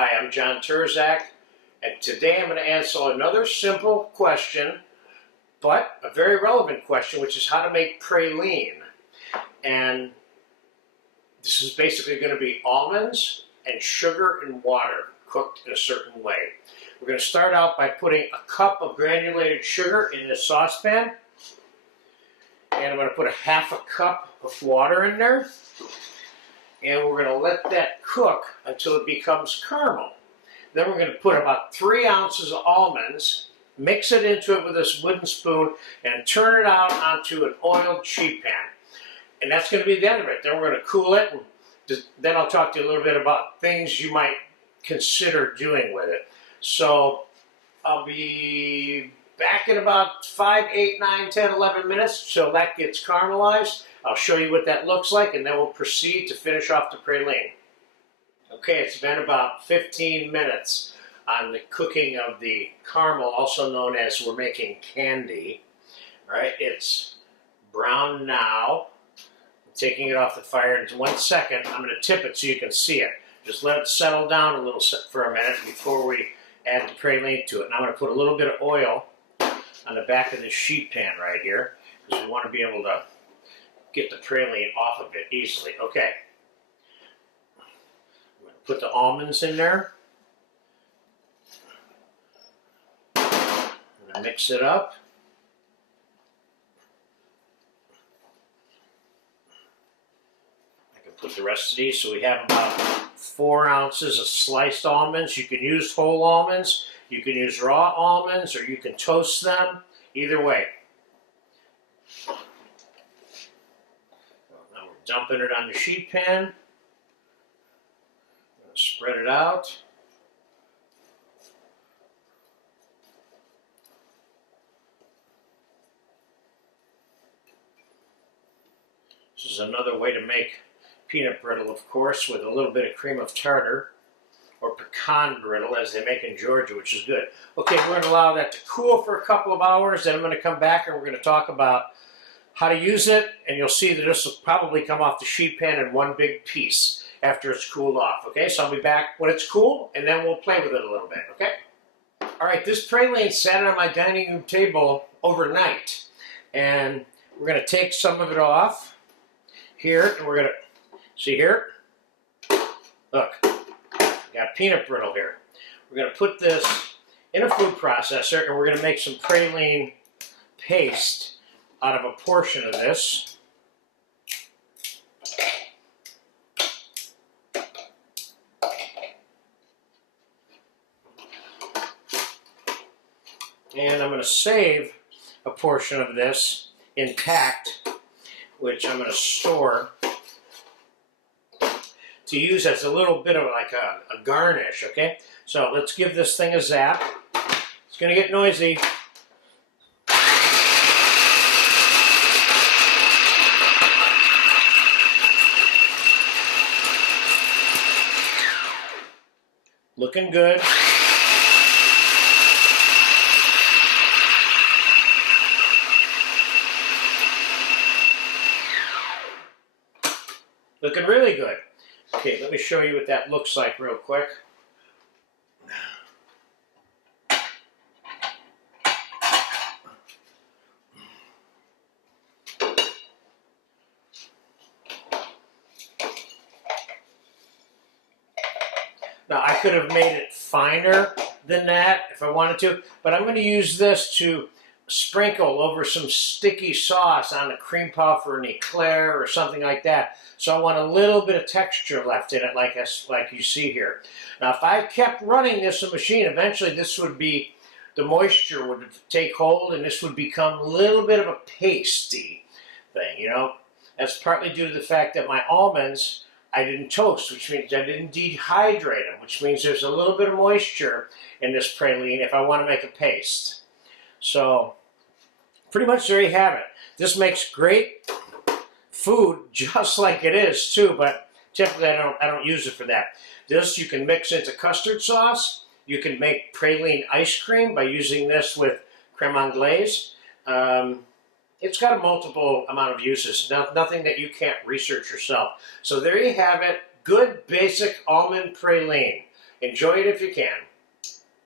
Hi, I'm John Turzak, and today I'm going to answer another simple question, but a very relevant question, which is how to make praline. And this is basically going to be almonds and sugar and water cooked in a certain way. We're going to start out by putting a cup of granulated sugar in this saucepan, and I'm going to put a half a cup of water in there. And we're going to let that cook until it becomes caramel. Then we're going to put about 3 ounces of almonds, mix it into it with this wooden spoon, and turn it out onto an oiled sheet pan. And that's going to be the end of it. Then we're going to cool it, and then I'll talk to you a little bit about things you might consider doing with it. So I'll be back in about 5, 8, 9, 10, 11 minutes till that gets caramelized. I'll show you what that looks like, and then we'll proceed to finish off the praline. Okay, it's been about 15 minutes on the cooking of the caramel, also known as we're making candy. All right, it's brown now. I'm taking it off the fire in 1 second. I'm going to tip it so you can see it. Just let it settle down a little for a minute before we add the praline to it. And I'm going to put a little bit of oil on the back of this sheet pan right here, because we want to be able to get the praline off of it easily. Okay. I'm going to put the almonds in there. I'm going to mix it up. I can put the rest of these. So we have about 4 ounces of sliced almonds. You can use whole almonds. You can use raw almonds, or you can toast them. Either way. Dumping it on the sheet pan. Spread it out. This is another way to make peanut brittle, of course, with a little bit of cream of tartar, or pecan brittle, as they make in Georgia, which is good. Okay, we're going to allow that to cool for a couple of hours, then I'm going to come back and we're going to talk about how to use it, and you'll see that this will probably come off the sheet pan in one big piece after it's cooled off. Okay, so I'll be back when it's cool, and then we'll play with it a little bit, okay? All right, this praline sat on my dining room table overnight, and we're going to take some of it off here, and we're going to, see here? Look, got peanut brittle here. We're going to put this in a food processor, and we're going to make some praline paste out of a portion of this. And I'm going to save a portion of this intact, which I'm going to store to use as a little bit of like a garnish, okay? So let's give this thing a zap. It's going to get noisy. Looking good. Looking really good. Okay, let me show you what that looks like real quick. Now, I could have made it finer than that if I wanted to, but I'm going to use this to sprinkle over some sticky sauce on a cream puff or an eclair or something like that. So I want a little bit of texture left in it, like you see here. Now, if I kept running this machine, eventually this would be, the moisture would take hold, and this would become a little bit of a pasty thing, you know. That's partly due to the fact that my almonds, I didn't toast, which means I didn't dehydrate them, which means there's a little bit of moisture in this praline if I want to make a paste. So, pretty much there you have it. This makes great food just like it is too, but typically I don't use it for that. This you can mix into custard sauce. You can make praline ice cream by using this with creme anglaise. It's got a multiple amount of uses, nothing that you can't research yourself. So there you have it, good basic almond praline. Enjoy it if you can.